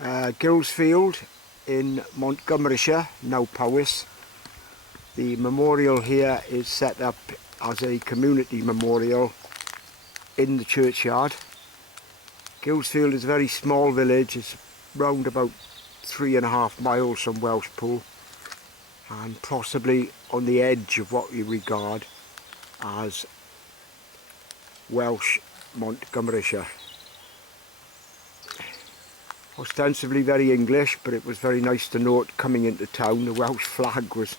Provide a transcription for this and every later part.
Guilsfield in Montgomeryshire, now Powys. The memorial here is set up as a community memorial in the churchyard. Guilsfield is a very small village. It's round about 3.5 miles from Welshpool and possibly on the edge of what we regard as Welsh Montgomeryshire. Ostensibly very English, but it was very nice to note coming into town the Welsh flag was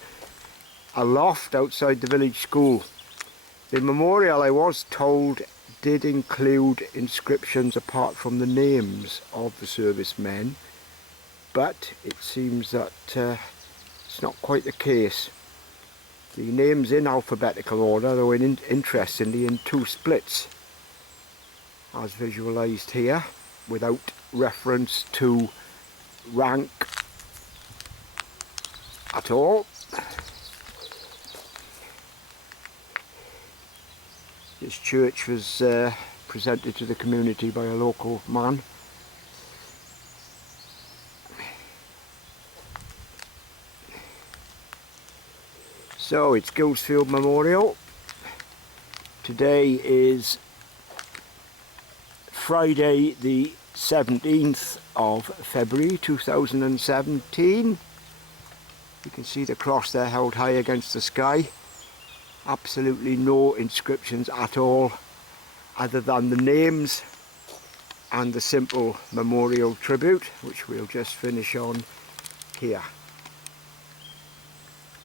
aloft outside the village school. The memorial, I was told, did include inscriptions apart from the names of the servicemen, but it seems that it's not quite the case. The names in alphabetical order, though interestingly in 2 splits, as visualised here, without reference to rank at all. This church was presented to the community by a local man. So it's Guilsfield Memorial. Today is Friday the 17th of February 2017. You can see the cross there held high against the sky. Absolutely no inscriptions at all other than the names and the simple memorial tribute, which we'll just finish on here.